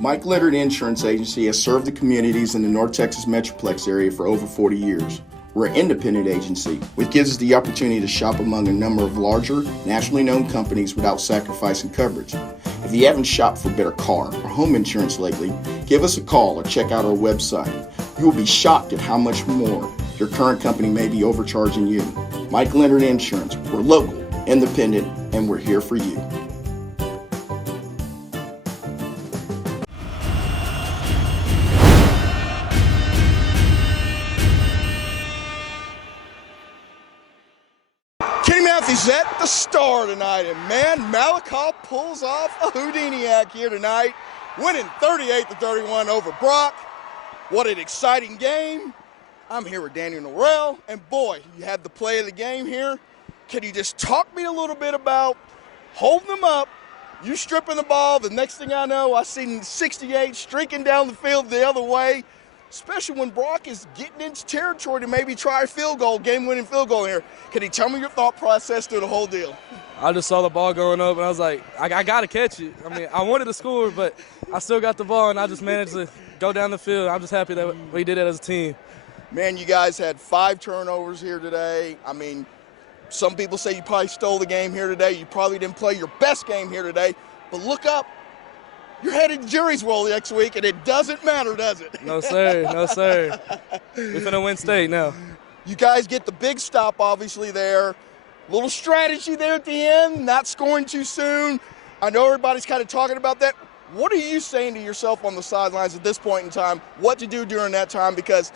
Mike Leonard Insurance Agency has served the communities in the North Texas Metroplex area for over 40 years. We're an independent agency, which gives us the opportunity to shop among a number of larger, nationally known companies without sacrificing coverage. If you haven't shopped for better car or home insurance lately, give us a call or check out our website. You will be shocked at how much more your current company may be overcharging you. Mike Leonard Insurance. We're local, independent, and we're here for you. He's at the star tonight, and man, Malakoff pulls off a Houdiniac here tonight, winning 38-31 over Brock. What an exciting game. I'm here with Daniel Norrell, and boy, you had the play of the game here. Can you just talk me a little bit about holding them up, you stripping the ball, the next thing I know, I seen 68 streaking down the field the other way, especially when Brock is getting into territory to maybe try a field goal, game-winning field goal here. Can you tell me your thought process through the whole deal? I just saw the ball going up, and I was like, I got to catch it. I mean, I wanted to score, but I still got the ball, and I just managed to go down the field. I'm just happy that we did it as a team. Man, you guys had 5 turnovers here today. I mean, some people say you probably stole the game here today. You probably didn't play your best game here today. But look up. You're headed to Jury's World next week, and it doesn't matter, does it? No, sir. No, sir. We're finna win state now. You guys get the big stop, obviously, there. Little strategy there at the end, not scoring too soon. I know everybody's kind of talking about that. What are you saying to yourself on the sidelines at this point in time, what to do during that time? Because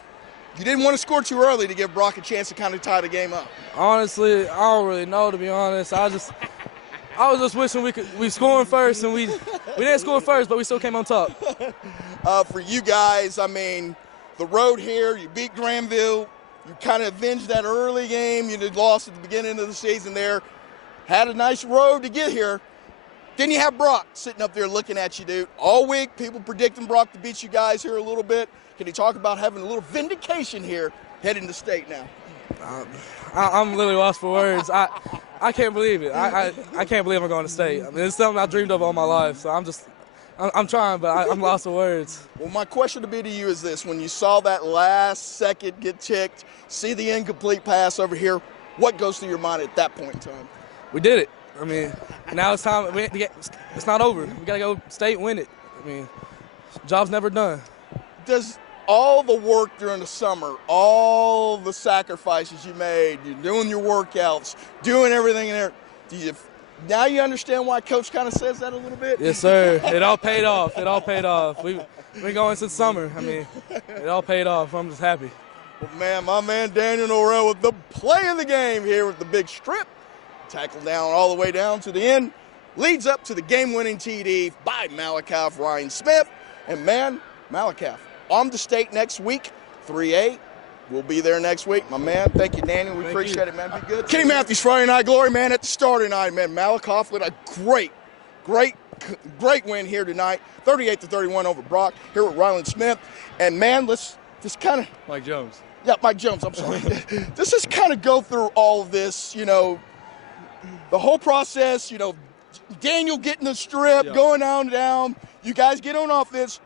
you didn't want to score too early to give Brock a chance to kind of tie the game up. Honestly, I don't really know, to be honest. I was just wishing we scored first, and we didn't score first, but we still came on top. For you guys, I mean, the road here, you beat Granville, you kind of avenged that early game. You had lost at the beginning of the season there. Had a nice road to get here. Then you have Brock sitting up there looking at you, dude. All week, people predicting Brock to beat you guys here a little bit. Can you talk about having a little vindication here heading to state now? I'm literally lost for words. I can't believe it. I can't believe I'm going to state. I mean, it's something I dreamed of all my life. So I'm trying, but I'm lost for words. Well, my question to be to you is this: when you saw that last second get ticked, see the incomplete pass over here, what goes through your mind at that point in time? We did it. I mean, now it's time. It's not over. We gotta go state, win it. I mean, job's never done. Does all the work during the summer, all the sacrifices you made, you're doing your workouts, doing everything in there, now you understand why Coach kind of says that a little bit? Yes, sir. It all paid off. It all paid off. We've been going since summer. I mean, it all paid off. I'm just happy. Well, man, my man Daniel Norrell with the play of the game here with the big strip. Tackle down all the way down to the end. Leads up to the game-winning TD by Malakoff, Ryan Smith. And, man, Malakoff on the state next week, 3A. We'll be there next week. My man, thank you, Daniel. We appreciate it, man. Be good. Kenny Matthews, Friday Night Glory, man, at the start tonight, man. Malakoff with a great win here tonight. 38-31 over Brock here with Ryan Smith. And, man, let's just kind of – Mike Jones. Yeah, Mike Jones, I'm sorry. Let's just kind of go through all of this, you know, the whole process, you know, Daniel getting the strip, going on down. You guys get on offense.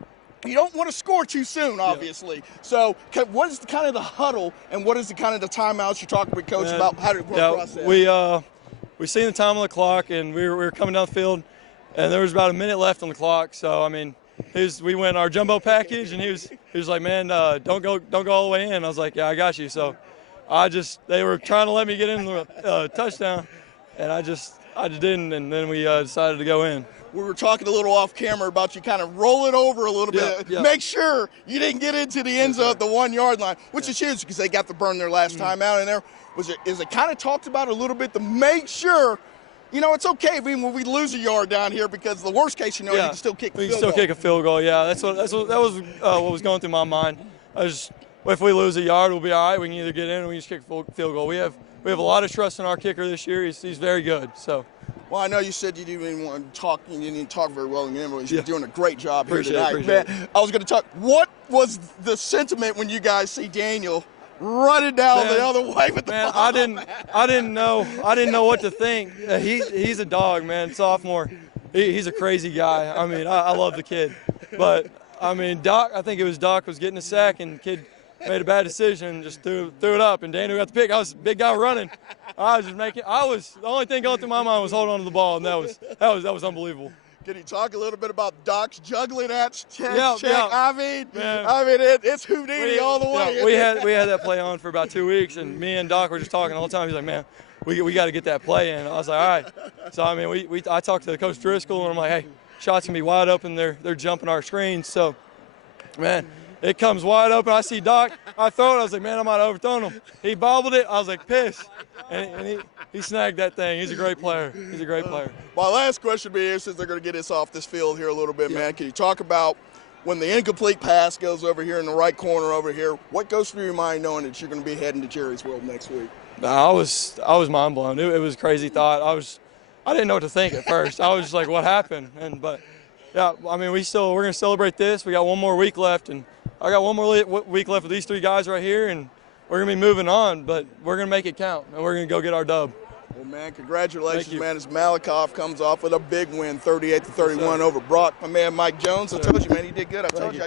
You don't want to score too soon, obviously. Yeah. So what is kind of the huddle and what is the kind of the timeouts you're talking with Coach about how to process? We seen the time on the clock, and we were coming down the field, and there was about a minute left on the clock. So, I mean, we went our jumbo package, and he was like, man, don't go all the way in. I was like, yeah, I got you. So they were trying to let me get in the touchdown, and I just didn't, and then we decided to go in. We were talking a little off camera about you kind of roll it over a little bit. Yeah. Make sure you didn't get into the end zone at the 1 yard line, which is huge because they got to burn their last time out in there. Is it kind of talked about a little bit to make sure, you know, it's okay when we lose a yard down here because the worst case, you know, you can still kick a field goal. We can still kick a field goal, yeah. That was what was going through my mind. If we lose a yard, we'll be all right. We can either get in or we can just kick a field goal. We have a lot of trust in our kicker this year. He's very good, so. Well, I know you said you didn't even want to talk. You didn't even talk very well in the interviews. You're doing a great job here tonight, man. I was going to talk. What was the sentiment when you guys see Daniel running down the other way with the ball? I didn't know what to think. He's a dog, man. Sophomore. He's a crazy guy. I mean, I love the kid. But I mean, I think it was Doc was getting a sack, and the kid made a bad decision, just threw it up, and Daniel got the pick. I was a big guy running. The only thing going through my mind was holding on to the ball, and that was unbelievable. Can you talk a little bit about Doc's juggling at check? Yeah. I mean, it's Houdini all the way. Yeah, we had that play on for about 2 weeks, and me and Doc were just talking all the time. He's like, man, we got to get that play in. I was like, all right. So I mean, I talked to Coach Driscoll, and I'm like, hey, shots can be wide open. They're jumping our screens. So, man, it comes wide open. I see Doc. I throw it. I was like, man, I might have overthrown him. He bobbled it. I was like, pissed. And he snagged that thing. He's a great player. He's a great player. My last question be since they're going to get us off this field here a little bit, man, can you talk about when the incomplete pass goes over here in the right corner over here, what goes through your mind knowing that you're going to be heading to Jerry's World next week? I was mind blown. It was a crazy thought. I didn't know what to think at first. I was just like, what happened? But yeah, I mean, we're going to celebrate this. We got one more week left, and I got one more week left with these 3 guys right here, and we're going to be moving on, but we're going to make it count, and we're going to go get our dub. Well, man, congratulations, man, as Malakoff comes off with a big win, 38-31 over Brock. My man Mike Jones, I told you, man, he did good. I told you.